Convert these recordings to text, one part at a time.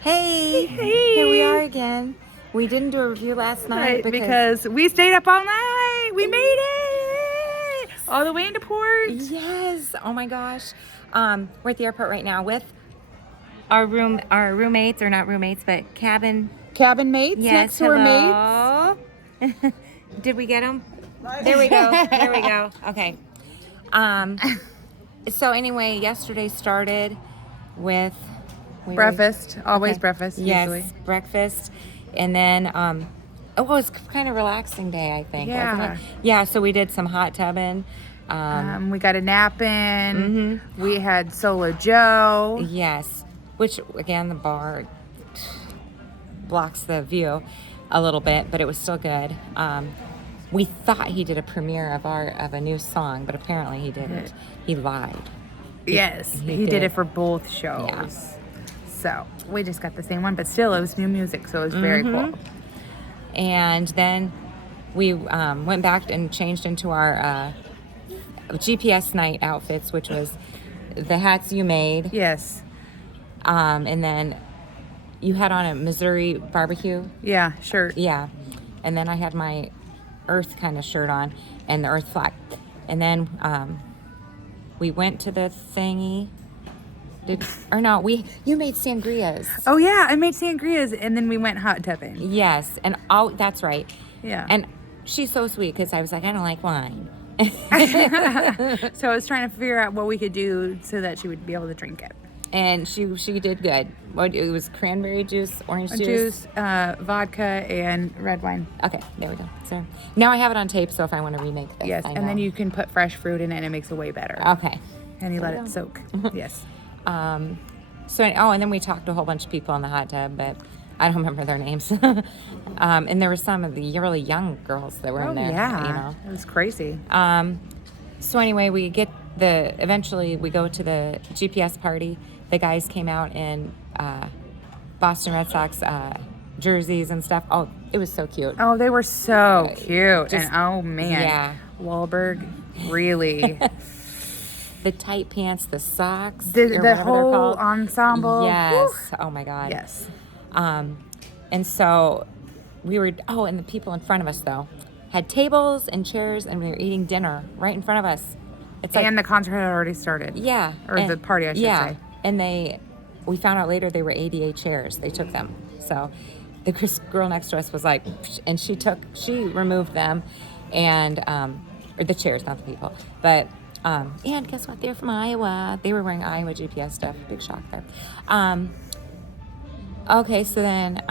Hey, here we are again. We didn't do a review last night because we stayed up all night. We made it all the way into port. Yes. Oh my gosh. We're at the airport right now with our roommates, or not roommates, but cabin Mates. Yes, next to our mates. hello. Did we get them? There we go. There we go. Okay. So anyway, yesterday started with Breakfast. Always Okay. breakfast. Yes, Usually. breakfast, and then it was kind of relaxing day, I think. wasn't Yeah. it? Yeah. So we did some hot tubbing. We got a nap in. We had Solo Joe. Yes, which again the bar blocks the view a little bit, but it was still good. We thought he did a premiere of a new song, but apparently he didn't. He lied. Yes, he he did did. it for both shows. Yeah. So we just got the same one, but still, it was new music, so it was very cool. And then we went back and changed into our GPS night outfits, which was the hats you made. Yes. And then you had on a Missouri barbecue. Yeah, shirt. Yeah. And then I had my Earth kind of shirt on and the Earth flag. And then we went to the thingy. You made sangrias. Oh, yeah, I made sangrias, and then we went hot tubbing. Yes. And that's right. Yeah. And she's so sweet because I was like, I don't like wine. So I was trying to figure out what we could do so that she would be able to drink it. And she did good. It was cranberry juice, orange juice. Vodka, and red wine. Okay, there we go. So now I have it on tape, so if I want to remake this, Yes, I and know. then you can put fresh fruit in it, and it makes it way better. Okay. And you let it soak. Yes. And then we talked to a whole bunch of people in the hot tub, but I don't remember their names. And there were some of the really young girls that were in there. Yeah. You know. It was crazy. So anyway, eventually we go to the GPS party. The guys came out in Boston Red Sox jerseys and stuff. Oh, it was so cute. Oh, they were so cute. just- And oh, man. yeah. Wahlberg, really. The tight pants, the socks, or the whatever they're whole called. ensemble. Yes. Woo. Oh my God. Yes. And so we were. Oh, and the people in front of us though had tables and chairs, and we were eating dinner right in front of us. It's like, And the concert had already started. yeah, Or the party, I should yeah. say. And we found out later they were ADA chairs. They took them. So the girl next to us was like, and she removed them, and or the chairs, not the people, but. And guess what? They're from Iowa. They were wearing Iowa GPS stuff. Big shock there. Okay, so then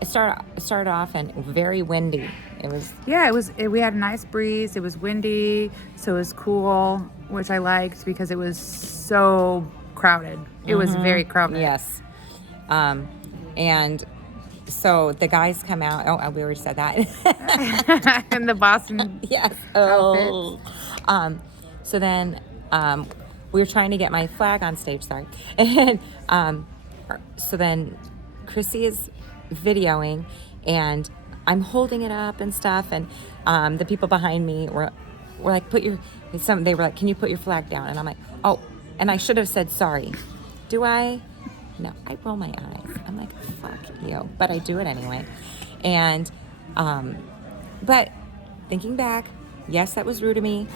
it started off and very windy. It was. Yeah, we had a nice breeze. It was windy, so it was cool, which I liked because it was so crowded. It was very crowded. Yes. And so the guys come out. Oh, we already said that. And the Boston. Yes. Oh. So then we were trying to get my flag on stage, sorry. And so then Chrissy is videoing and I'm holding it up and stuff. And the people behind me were like, they were like, can you put your flag down? And I'm like, oh, and I should have said sorry. Do I? No, I roll my eyes. I'm like, fuck you. But I do it anyway. And, but thinking back, yes, that was rude of me.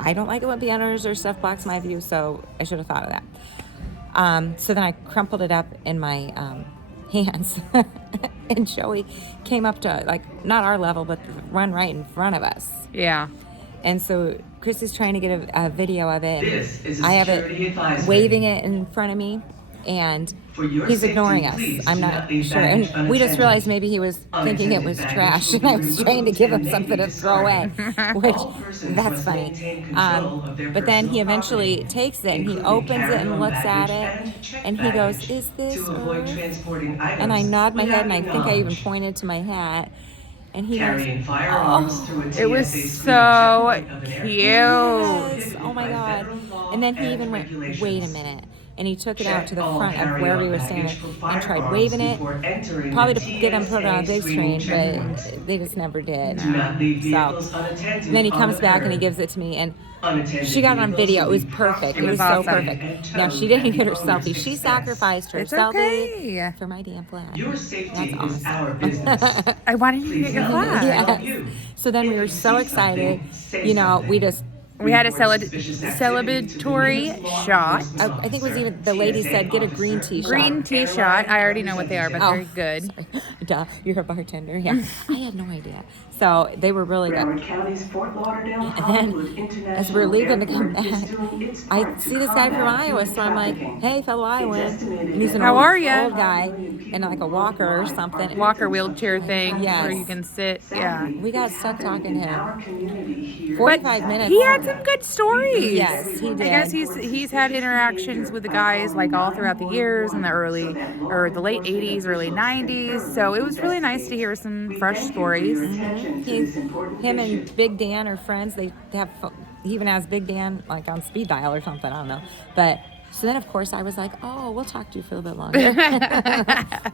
I don't like it when banners or stuff blocks my view, so I should have thought of that. So then I crumpled it up in my hands, and Joey came up to, like, not our level, but run right in front of us. Yeah. And so Chris is trying to get a video of it. This is a I have security it advisory. waving it in front of me, and For your he's safety, ignoring us. please I'm do not not leave sure. baggage And we just unattended. realized maybe he was thinking it was Unattended trash, baggage and I will be was trying to removed give him and may something be to throw away, discarded. which All persons that's must funny. maintain control of their But then he personal eventually property, takes it and he including opens it and carry-on looks at baggage it, and checked and he goes, baggage "Is this to avoid Earth?" transporting items And I nod my head, and I without think I even knowledge. pointed to my hat, and he Carrying goes, firearms "Oh." through a TSA It was screening so checkpoint of an airport cute. Yes. is Oh my prohibited by God. federal law And then he and even went, regulations. wait a minute. And he took it out Check to the all front of carry-on wherever he was baggage standing for and tried firearms waving it. before entering Probably the to get him put on a TSA big screening screen, checkpoints. but they just never did. Do not leave vehicles So unattended then he on comes the back and he curb. gives it to me, and She got it on video. It was perfect. It was so awesome. perfect. Now, she didn't get her selfie. She sacrificed her It's selfie okay. for my damn flag. Your safety That's is awesome. our business. I wanted you to get your flag. Yes. So then we were so excited. You know, We had a celebratory shot. I think it was even, the lady said, get a green tea shot. Green tea shot. I already know what they are, but they're good. Sorry. Duh, you're a bartender. Yeah. I had no idea. So they were really good. And then as we're leaving to come back, I see this guy from Iowa. So I'm like, hey, fellow Iowan. And he's an How old, are ya? old guy in like a walker or something. Walker wheelchair thing Yes. where you can sit. Yeah. We got stuck talking to him. 45 minutes. He had some good stories. Yes, he did. I guess he's had interactions with the guys like all throughout the years in the the late 80s, early 90s. So it was really nice to hear some fresh stories. Him and Big Dan are friends. They have, he even has Big Dan like on speed dial or something. I don't know. But so then, of course, I was like, oh, we'll talk to you for a little bit longer.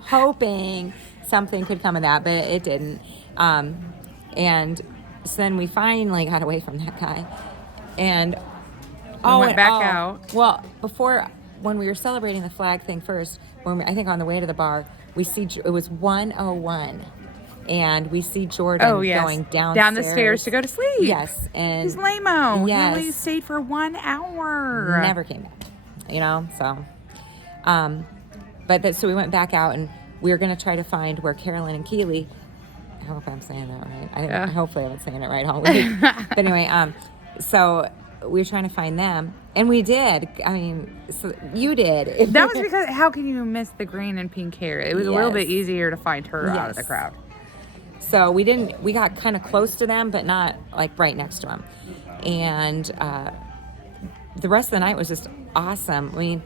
Hoping something could come of that, but it didn't. And so then we finally got away from that guy. And went back out. Well, when we were celebrating the flag thing first, I think on the way to the bar, we see it was 1:01, and we see Jordan going downstairs. Down the stairs to go to sleep. Yes, and he's lame-o. Yes. He only stayed for 1 hour. Never came back. You know, so. So we went back out, and we were going to try to find where Carolyn and Keely. I hope I'm saying that right. Hopefully I'm saying it right all week. But anyway, so we were trying to find them, and we did. I mean, so you did. That was because how can you miss the green and pink hair? It was a little bit easier to find her out of the crowd. So we got kind of close to them, but not like right next to them. And the rest of the night was just awesome. I mean,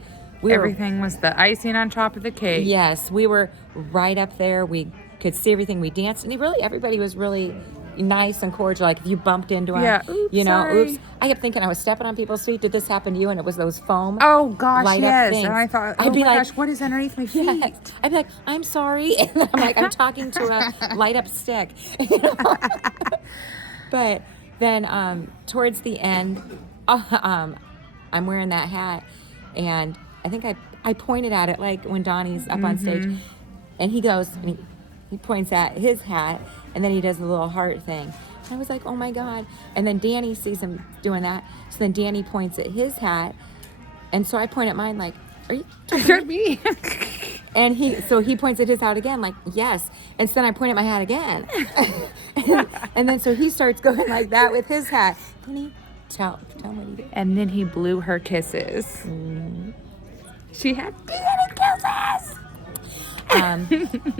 everything was the icing on top of the cake. Yes, we were right up there. We could see everything. We danced, and everybody was really nice and cordial. Like if you bumped into them, oops. I kept thinking I was stepping on people's feet. Did this happen to you? And it was those foam. Oh gosh, light yes. up things. And I thought, I'd be like, gosh, what is underneath my feet? Yes. I'd be like, I'm sorry. And I'm like, I'm talking to a light up stick. You know? But then towards the end, I'm wearing that hat, and I think I pointed at it like when Donnie's up on stage, and he goes and he points at his hat, and then he does the little heart thing. And I was like, oh my God. And then Danny sees him doing that, so then Danny points at his hat, and so I point at mine like, are you talking to me? And he points at his hat again, like, yes. And so then I point at my hat again. and then so he starts going like that with his hat. Honey, tell him what he did. And then he blew her kisses. She had kisses.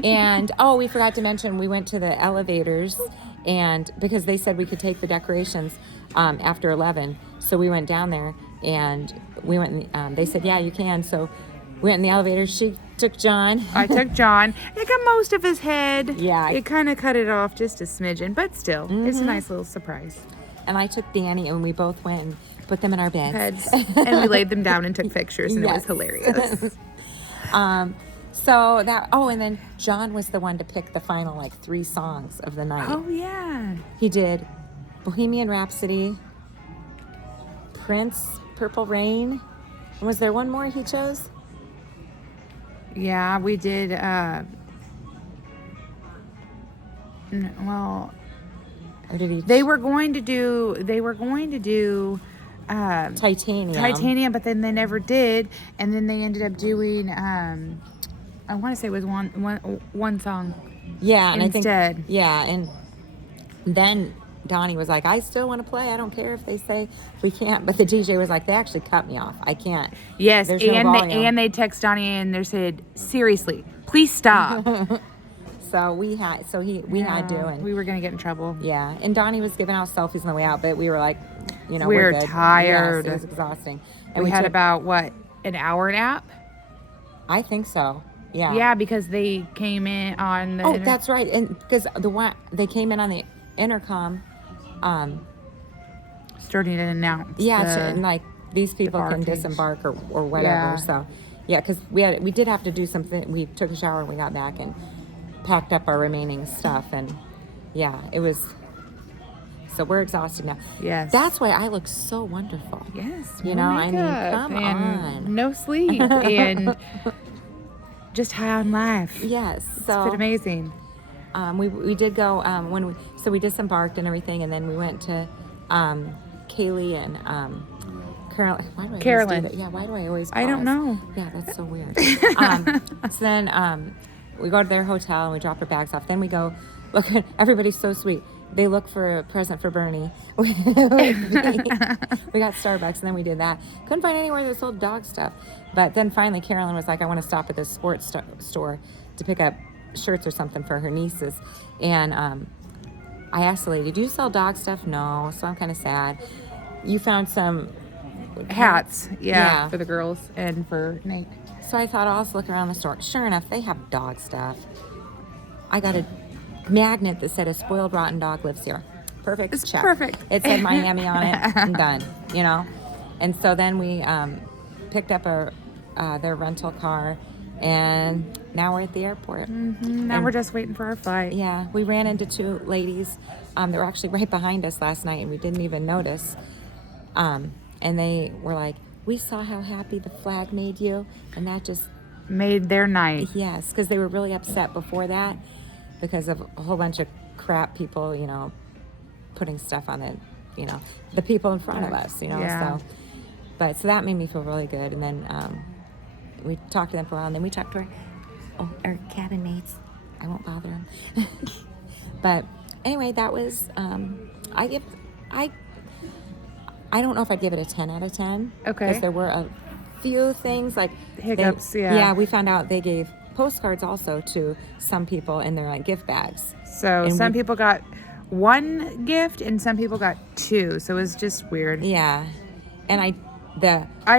And we forgot to mention, we went to the elevators, and because they said we could take the decorations after 11, so we went down there, and we went. They said, yeah, you can. So we went in the elevator. She took John. I took John. It got most of his head. Yeah. It kind of cut it off just a smidgen, but still, it's a nice little surprise. And I took Danny, and we both went and put them in our beds. And we laid them down and took pictures, and it was hilarious. So that, and then John was the one to pick the final, 3 songs of the night. Oh, yeah. He did Bohemian Rhapsody, Prince, Purple Rain. Was there one more he chose? Yeah, we did, or did he? They were going to do Titanium, but then they never did, and then they ended up doing I want to say it was one song. Yeah, and instead. I think and then Donnie was like, I still want to play. I don't care if they say we can't. But the DJ was like, they actually cut me off. I can't. Yes, there's no volume. they text Donnie and they said, seriously, please stop. So we had to, and we were gonna get in trouble. Yeah, and Donnie was giving out selfies on the way out, but we were like, we're good. tired. Yes, it was exhausting. And we had about an hour nap? I think so. Yeah. Yeah, because they came in on the. That's right, and because they came in on the intercom. Starting to announce. Yeah, and these people can disembark or whatever. Yeah. So, yeah, because we did have to do something. We took a shower and we got back and packed up our remaining stuff, and yeah, it was So we're exhausted now. Yes. That's why I look so wonderful. Yes. You no know, I mean, makeup come and on. no sleep and just high on life. Yes. It's So been amazing. we did go we disembarked and everything, and then we went to Kaylee and Carolyn. Why do I Carolyn. always do that? Yeah, why do I always pause? I don't know. Yeah, that's so weird. So then we go to their hotel and we drop our bags off. Then we go look at everybody's so sweet. They look for a present for Bernie. We got Starbucks, and then we did that. Couldn't find anywhere that sold dog stuff. But then finally Carolyn was like, I want to stop at this sports store to pick up shirts or something for her nieces. And I asked the lady, do you sell dog stuff? No. So I'm kind of sad. You found some Hats, Yeah. for the girls and for Nate. So I thought I'll also look around the store. Sure enough, they have dog stuff. I got a magnet that said a spoiled rotten dog lives here. Perfect. It's check. perfect. It said Miami on it. I'm done. You know. And so then we picked up their rental car, and now we're at the airport. Now we're just waiting for our flight. Yeah, we ran into two ladies that were actually right behind us last night, and we didn't even notice. And they were like, we saw how happy the flag made you, and that just Made their night. yes, because they were really upset before that because of a whole bunch of crap people, you know, putting stuff on it, you know, the people in front of us, you know. Yeah. So that made me feel really good. And then we talked to them for a while, and then we talked to our cabin mates. I won't bother them. But anyway, that was I don't know if I'd give it a 10 out of 10. Okay. Because there were a few things like Hiccups, yeah. Yeah, we found out they gave postcards also to some people in their gift bags. So And some people got one gift and some people got two. So it was just weird. Yeah. And I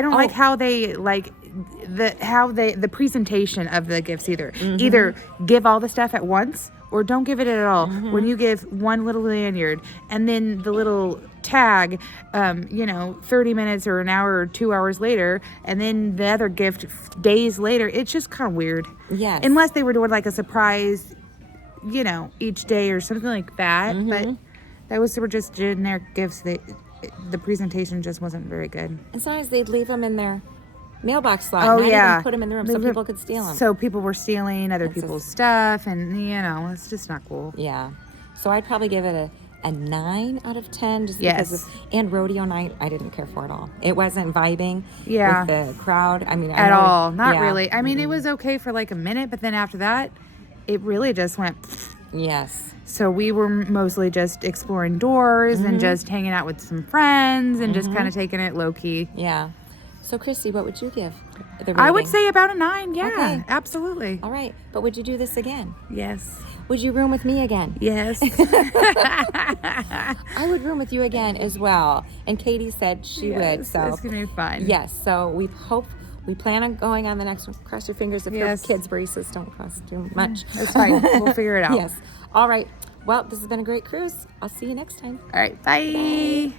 don't like how they the presentation of the gifts either. Either give all the stuff at once or don't give it at all. When you give one little lanyard and then the little tag 30 minutes or an hour or 2 hours later, and then the other gift days later, it's just kind of weird. Yes. Unless they were doing like a surprise, each day or something like that. But those were just generic gifts. The presentation just wasn't very good. And sometimes they'd leave them in their mailbox slot. Oh, not yeah. even put them in the room so people could steal them. So people were stealing other That's people's stuff, and it's just not cool. Yeah. So I'd probably give it a 9 out of 10 just Yes. because and rodeo night I didn't care for at all. It wasn't vibing Yeah. with the crowd. I mean, At all. Not yeah. really. I mean, it was okay for like a minute, but then after that, it really just went. Yes. So we were mostly just exploring doors and just hanging out with some friends and just kind of taking it low key. Yeah. So Christy, what would you give the rating? I would say about a 9. Yeah, Okay. absolutely. All right. But would you do this again? Yes. Would you room with me again? Yes. I would room with you again as well. And Katie said she would. So it's gonna be fun. yes. So we plan on going on the next one. Cross your fingers if Yes. your kids' braces don't cross too much. It's fine. We'll figure it out. Yes. All right. Well, this has been a great cruise. I'll see you next time. All right. Bye.